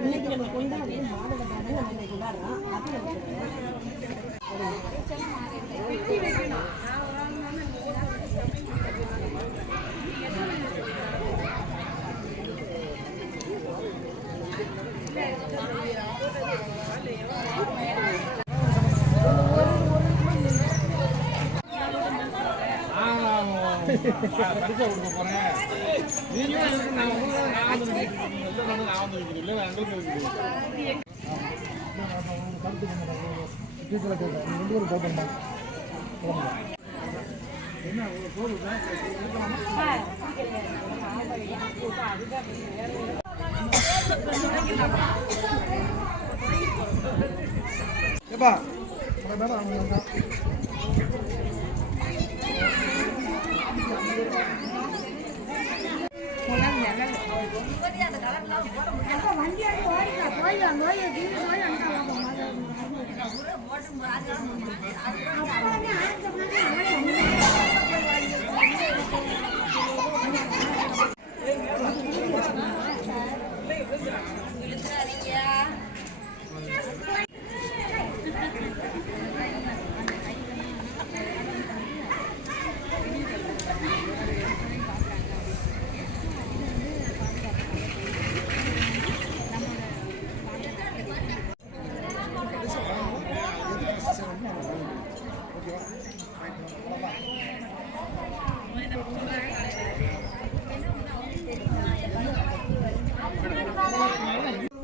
இன்னைக்கு நம்ம கொண்டாடி மாதவதான நம்ம இன்னைக்கு கொண்டாடுறோம். அது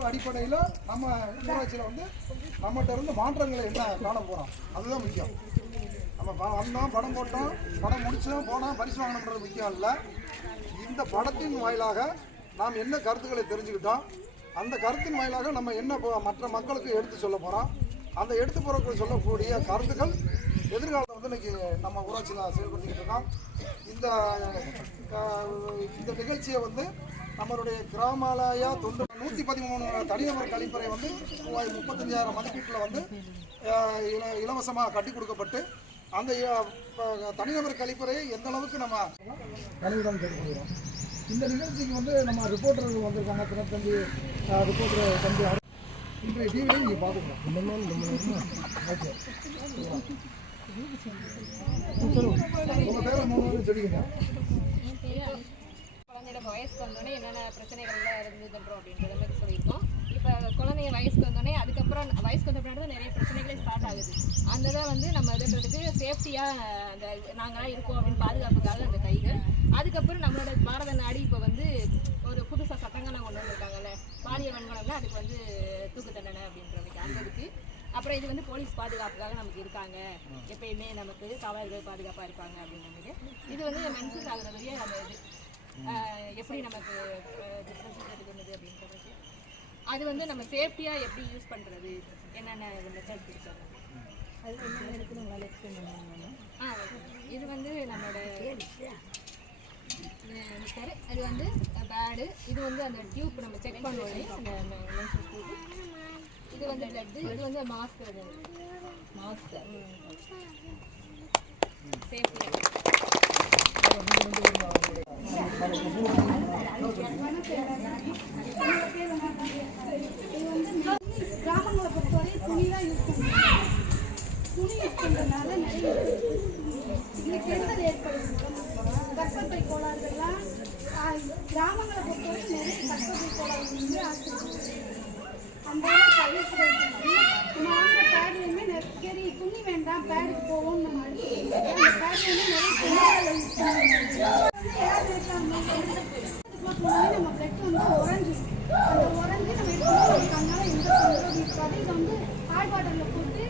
அடிப்படையில் நம்ம ஊராட்சியில் வந்து நம்மகிட்ட இருந்து மாற்றங்களை என்ன காண போகிறோம், அதுதான் முக்கியம். நம்ம வந்தோம், படம் போட்டோம், படம் முடிச்சோம், போனோம், பரிசு வாங்கணுன்றது முக்கியம் இல்லை. இந்த படத்தின் வாயிலாக நாம் என்ன கருத்துக்களை தெரிஞ்சுக்கிட்டோம், அந்த கருத்தின் வாயிலாக நம்ம என்ன மற்ற மக்களுக்கு எடுத்து சொல்ல போகிறோம், அந்த எடுத்து போகிற சொல்லக்கூடிய கருத்துக்கள் எதிர்காலத்தில் வந்து இன்றைக்கி நம்ம ஊராட்சியில் செயல்படுத்திக்கிட்டு இருக்கோம். இந்த நிகழ்ச்சியை வந்து நம்மளுடைய கிராமாலயா 113 தனிநபர் கழிப்பறை வந்து ரூபாய் 35,000 மதிப்பீட்டில் வந்து இலவசமாக கட்டி கொடுக்கப்பட்டு அந்த தனிநபர் கழிப்பறையை எந்த அளவுக்கு நம்ம கழிவிடம் கேட்டுக்கொள்கிறோம். இந்த நிகழ்ச்சிக்கு வந்து நம்ம ரிப்போர்ட்டர்கள் வந்திருக்காங்க. தினத்தந்தி ரிப்போர்ட்டர் தம்பி இன்றைய டிவியை நீங்கள் பார்த்துக்கலாம். உங்கள் பேரை 3 பேரும் சொல்லிக்கங்க. குழந்தையோட வயசுக்கு வந்தோடனே என்னென்ன பிரச்சனைகள்லாம் இருந்துன்றோம் அப்படின்றத பற்றி சொல்லியிருக்கோம். இப்போ குழந்தைங்க வயசுக்கு வந்தோடனே அதுக்கப்புறம் வயசுக்கு வந்த பின்னாடி தான் நிறைய பிரச்சனைகளே ஸ்டார்ட் ஆகுது. அந்த இதை வந்து நம்ம இதுன்றதுக்கு சேஃப்டியாக அந்த நாங்களாம் இருக்கோம் அப்படின்னு பாதுகாப்புக்காக அந்த கைகள். அதுக்கப்புறம் நம்மளோட பாரத நாடு இப்போ வந்து ஒரு புதுசாக சட்டங்கள் கொண்டு வந்திருக்காங்கல்ல, பாலியல் வன்கொடுமைனா அதுக்கு வந்து தூக்கு தண்டனை அப்படின்றதுக்கு அந்த இருக்குது. அப்புறம் இது வந்து போலீஸ் பாதுகாப்புக்காக நமக்கு இருக்காங்க, எப்பயுமே நமக்கு காவலர்கள் பாதுகாப்பாக இருப்பாங்க அப்படின்றது. இது வந்து மென்சஸ் ஆகுறதுலேயே அந்த இது எப்படி நமக்கு எடுக்கிறது அப்படின்றது, அது வந்து நம்ம சேஃப்டியாக எப்படி யூஸ் பண்ணுறது, என்னென்ன மெத்தட் இருக்காங்க அது என்ன இருக்குது உங்களால் எக்ஸ்பிளைன் பண்ணுவாங்க. இது வந்து நம்மளோட அது வந்து பேடு, இது வந்து அந்த டியூப் நம்ம செக் பண்ணுவோம் அந்த டியூப், இது வந்து பிளட்டு, இது வந்து மாஸ்க், மாஸ்க் சேஃப்டியாக கிராமங்களை பொறுத்தவரை துணி தான் யூஸ் பண்ணுறாங்க. துணி யூஸ் பண்ணுறதுனால நிறைய கெடுதல் ஏற்படுது. கர்ப்பப்பை கோளாறுகள்லாம் கிராமங்களை பொறுத்தவரை நிறைய கர்ப்பப்பை கோளாறு வந்து ஆஸ்பத்திரி அந்த வாங்குற பேட்லையுமே சரி துணி வேண்டாம் பேடுக்கு போவோம்னு நம்ம அந்த பேட்லையுமே நிறைய யூஸ் பண்ணுவோம். நம்ம பிளட் வந்து உறைஞ்சி அந்த உறைஞ்சி நம்ம எடுத்து கண்ணால் எந்த தொந்தரவும் இருக்காது. இதை வந்து ஹாட் வாட்டரில் போட்டு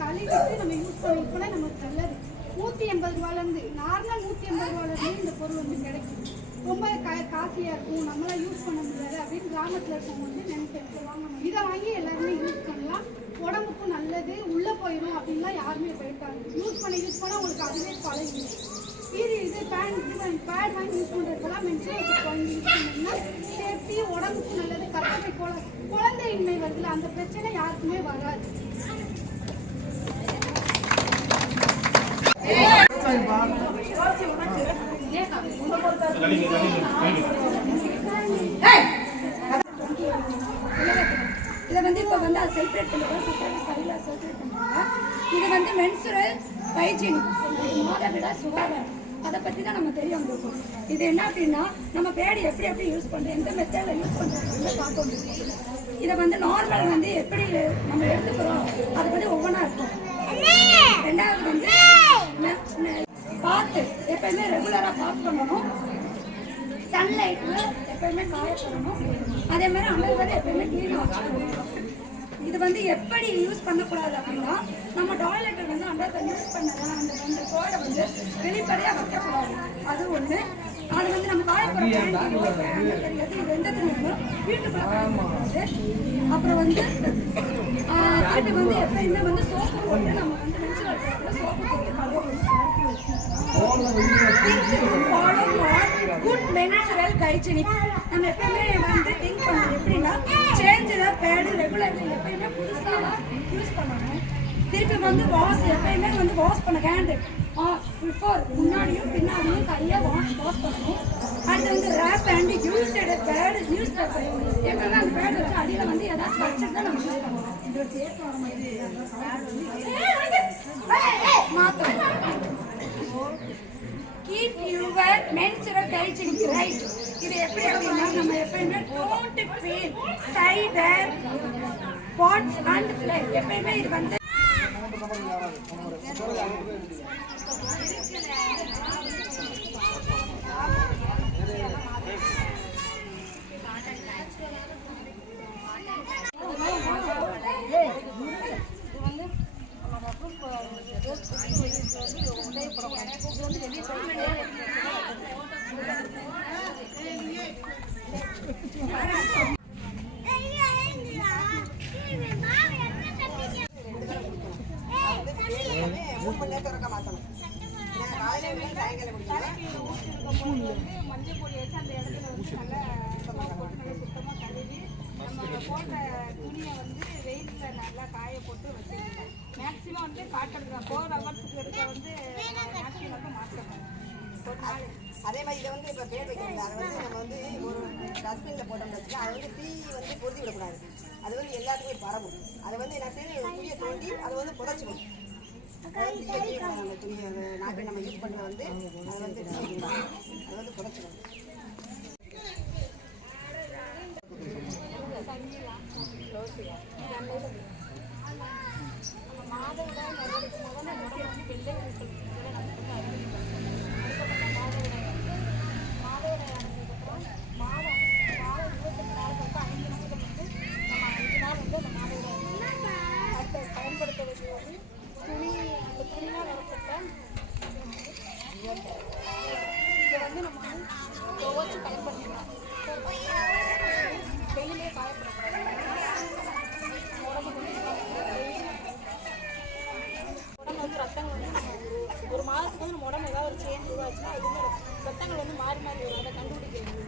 களி வச்சு நம்ம யூஸ் பண்ணிக்கோனா நமக்கு நல்லது. 180 ரூபாயிலேருந்து நார்மல் 180 ரூபாயிலேருந்து இந்த பொருள் வந்து கிடைக்கும். ரொம்ப காஸ்ட்லியாக இருக்கும், நம்மளாம் யூஸ் பண்ண முடியாது அப்படின்னு கிராமத்தில் இருக்கவங்க வந்து நினைச்சு வாங்கணும். இதை வாங்கி எல்லாருமே யூஸ் பண்ணலாம், உடம்புக்கும் நல்லது. உள்ளே போயிடும் அப்படின்லாம் யாருமே போயிட்டாங்க. யூஸ் பண்ண உங்களுக்கு அதுவே பழகிடும். இது பேட் வாங்கி யூஸ் பண்ணுறதுக்கெல்லாம் மென்சுரல் வாங்கி யூஸ் பண்ணிங்கன்னா சேஃப்டி, உடம்புக்கு நல்லது. கற்பனை குழந்தையின்மை வருதுல, அந்த பிரச்சனை யாருக்குமே வராது. இதை வந்து இப்போ வந்து அதை செலிப்ரேட் பண்ணுறோம், கையில் செலிப்ரேட் பண்ணுறாங்க. இது வந்து மென்சுரல் ஹைஜீனிக், மாதவிட சுகாதாரம், அதை பற்றி தான் நம்ம தெரிய வந்திருக்கோம். இது என்ன அப்படின்னா நம்ம பேடி எப்படி யூஸ் பண்ணுறோம், எந்த மெத்தடில் யூஸ் பண்ணுறோம் பார்க்க முடியும். இதை வந்து நார்மல் வந்து எப்படி நம்ம எடுத்துக்கிறோம் அதை பற்றி ஒவ்வொன்றா இருக்கும். ரெண்டாவது வந்து பார்த்து எப்பயுமே ரெகுலராக பாஸ் பண்ணணும். சன்லைட்டில் எப்பயுமே காயப்படணும். அதே மாதிரி அண்டர்வேர் எப்பயுமே க்ளீனாக வச்சுக்கணும். இது வந்து எப்படி யூஸ் பண்ணக்கூடாது அப்படின்னா நம்ம டாய்லெட்டை வந்து அண்டர்வேர் யூஸ் பண்ணலாம், அந்த கோடை வந்து வெளிப்படையாக வைக்கக்கூடாது. அது ஒன்று. அது வந்து நம்ம காயப்படுற தெரியாது, இது எந்த திரும்பவும் வீட்டுக்குள்ள காயப்படாது. அப்புறம் வந்து வீட்டுக்கு வந்து எப்பயுமே வந்து சோப்பு போட்டு நம்ம வந்து மென்சுரல் பேப்பரில் சோப்பு போட்டு கழுவணும். குட் மென்சுரல் ஹைஜீனிக் நம்ம எப்பயுமே வந்து திங்க் பண்ணணும். எப்படின்னா சேஞ்சில் பேடு ரெகுலேட்டர் எப்பயுமே புதுசாக யூஸ் பண்ணணும். திருப்பி வந்து வாஷ் எப்பயுமே வந்து வாஷ் பண்ண ஹேண்டு பிஃபோர் முன்னாடியும் பின்னாடியும் கையை வாஷ் பண்ணணும். அடுத்து வந்து wrap and used pad newspaper எப்பவுமே அந்த பேடு வச்சு அடியில் வந்து ஏதாச்சும் வச்சுட்டு தான் நம்ம யூஸ் பண்ணணும். மாற்றணும். Keep your menstrual hygiene right. இது எப்படி அப்படின்னா நம்ம எப்பயுமே don't feel cider pots and flame. எப்பயுமே இது வந்து மஞ்சள் பொடி வச்சு அந்த இடத்துல வந்து நல்லா போட்டு நல்லா சுத்தமாக கழுவி நம்ம போட்ட துணியை வந்து வெயிலில் நல்லா காய போட்டு வச்சுருக்கோம். மேக்ஸிமம் வந்து காட்டன் 4 ஹவர்ஸுக்கு இருக்க வந்து நாப்கின் வந்து மாற்றணும். அதே மாதிரி இதை வந்து இப்போ பேர் வைக்கிறது, அதை வந்து நம்ம வந்து ஒரு டஸ்ட்பினில் போட்டோம்னு வச்சுக்கா, அதை வந்து தீ வந்து பொருத்தி விடக்கூடாது. அது வந்து எல்லாத்துக்குமே பரவும். அதை வந்து என்ன செய்யணும், துணியை தோண்டி அதை வந்து புதைச்சிக்கணும். அதாவது அந்த துணியை நாட்கள் நம்ம யூஸ் பண்ண வந்து அதை வந்து அதை வந்து புதைச்சிக்கணும். ஒரு மாதத்துக்கு வந்து நம்ம உடம்பு ஏதாவது ஒரு சேஞ்ச் இதாச்சுன்னா இதுவுமே ரத்தங்கள் வந்து மாறி மாறி வரும். அதை கண்டுபிடிக்கிறது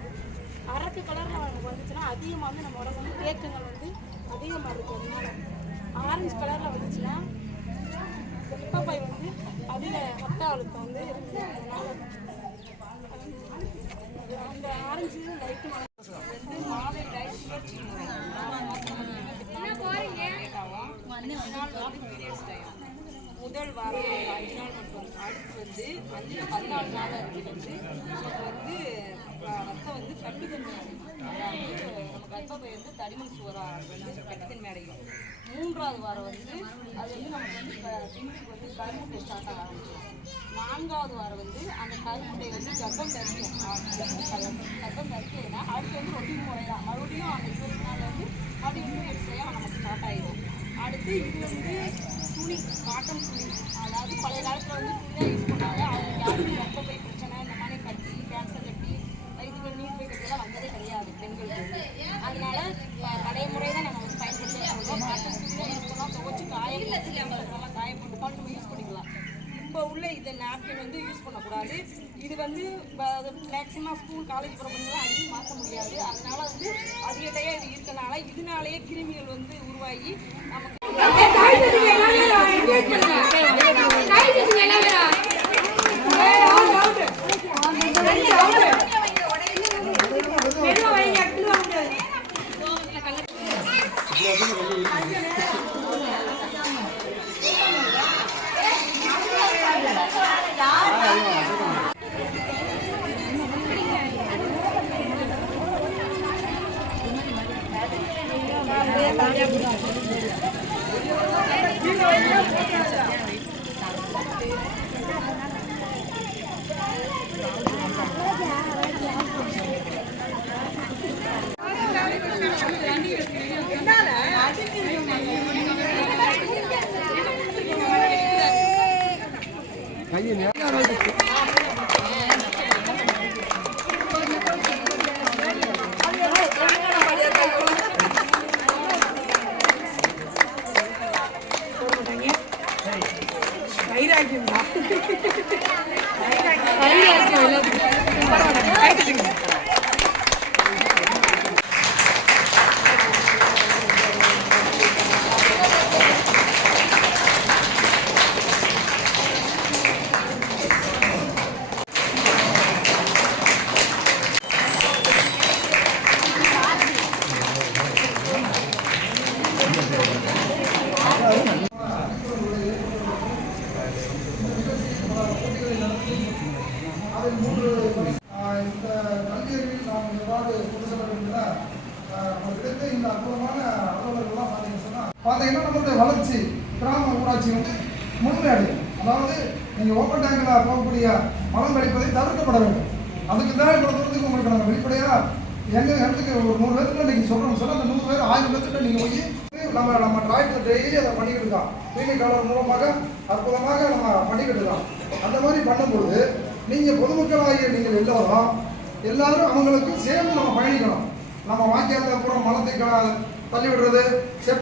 அரக்கு கலரில் வந்துச்சுன்னா அதிகமாக வந்து நம்ம உடம்பு வந்து தேக்கங்கள் வந்து அதிகமாக இருக்கும். அதனால ஆரஞ்சு கலரில் வந்துச்சுன்னா கர்ப்பப்பை வந்து அதிக ரத்த அழுத்தம் வந்து இருக்குது. அதனால அந்த ஆரஞ்சு லைட்டு வந்து மாலை லைட் முதல் வாரம் 5 நாள் மட்டும். அடுத்து வந்து 14 நாள் வந்து வந்து ரத்தம் வந்து கட்டுத்தன்மை அதாவது நம்ம கர்ப்பப்பை வந்து தடிமன் சுவரா வந்து கட்டுத்தன்மை அடையும். 3ஆவது வாரம் வந்து அது வந்து நமக்கு வந்து பெண்களுக்கு வந்து கருமுட்டை ஸ்டார்ட் ஆக ஆரம்பிச்சிடும். 4ஆவது வாரம் வந்து அந்த கருமுட்டை வந்து கர்ப்பம் தரிக்கும். கர்ப்பம் தரிக்கிறதுனா அடுத்து வந்து ரொட்டீன் முறையாக மறுபடியும் அந்த 20 நாள் வந்து மறுபடியும் நமக்கு ஸ்டார்ட் ஆகிடும். அடுத்து இது வந்து துணி காட்டன் துணி, அதாவது பழைய காலத்தில் வந்து துணியாக யூஸ் பண்ணாங்க. அவங்க யாருக்கும் கர்ப்பப்பை பிரச்சனை இந்த மாதிரி கட்டி கேன்சர் கட்டி வயிற்றுக்கு நீர் வைக்கிறதுலாம் வந்ததே கிடையாது பெண்களுக்கு. அதனால பழைய முறை தான் நம்ம வந்து பயன்படுத்தி சொல்கிறோம். காட்டன் துணி தான் யூஸ் பண்ணால் துவச்சி காய போட்டு நல்லா காய போட்டுப்பால் நம்ம யூஸ் பண்ணிக்கலாம். இப்போ உள்ள இதை நாப்கின் வந்து யூஸ் பண்ணக்கூடாது. இது வந்து மேக்ஸிமம் ஸ்கூல் காலேஜ் போகிறவங்களாம் அடிக்கடி மாற்ற முடியாது. அதனால வந்து அதிகடையாக இது இருக்கனால இதனாலேயே கிருமிகள் வந்து உருவாகி நமக்கு இந்த கல்வியறிவில் நாம் எவ்வாறு கொண்டு செல்ல வேண்டும்னா கிடைத்த இந்த அற்புதமான அலுவலர்கள்லாம் பார்த்தீங்கன்னா நம்மளுடைய வளர்ச்சி கிராம ஊராட்சி வந்து முழுமையடையும். அதாவது நீங்கள் ஓப்பன் டேங்கில் போகக்கூடிய மலம் கழிப்பதை தவிர்க்கப்பட வேண்டும். அதுக்கு தான் இவ்வளோ தூரத்துக்கு உங்களுக்கு நாங்கள் வெளிப்படையாக எங்கள் இடத்துக்கு ஒரு 100 பேர்த்துல நீங்கள் சொல்கிறோம் சொன்னால் அந்த 100 பேர் 1000 பேர்த்துட்ட நீங்கள் போய் நம்ம டிராக்டர் டெய்லி அதை பண்ணிக்கிட்டு இருக்கோம். கிளினிக் கலர் மூலமாக அற்புதமாக நம்ம பண்ணிக்கிட்டு இருக்கோம். அந்த மாதிரி பண்ணும்பொழுது நீங்கள் பொதுமக்களாகிய நீங்கள் எல்லாரும் அவங்களுக்கு சேர்ந்து நம்ம பயணிக்கணும். நம்ம வாக்கியத்தில் பூரா மலத்தை தள்ளி விடுறது சரி,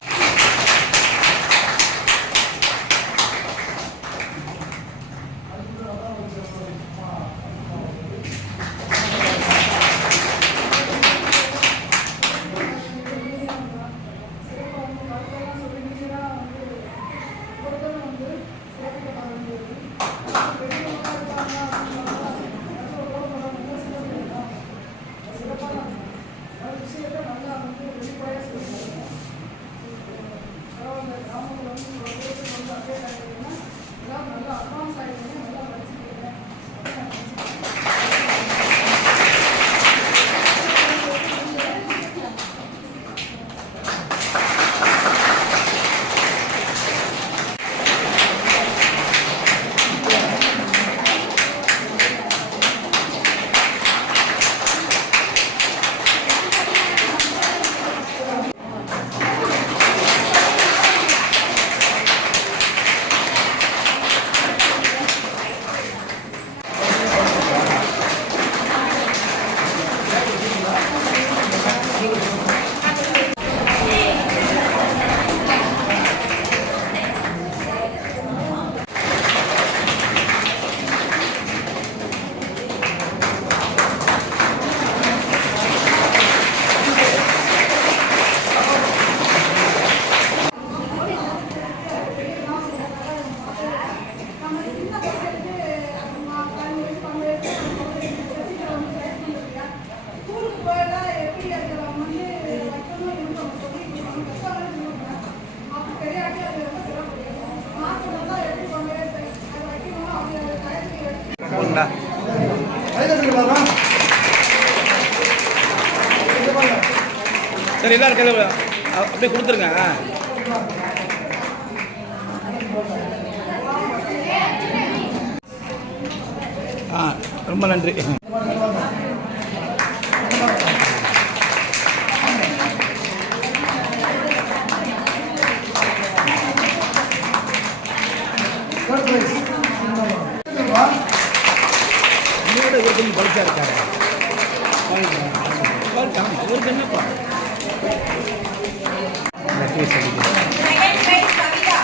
எல்லாரும் கையில் அப்படியே கொடுத்துருங்க. ரொம்ப நன்றி. அவருக்கு என்னப்பா செகண்ட் பிரைஸ் கவிதா.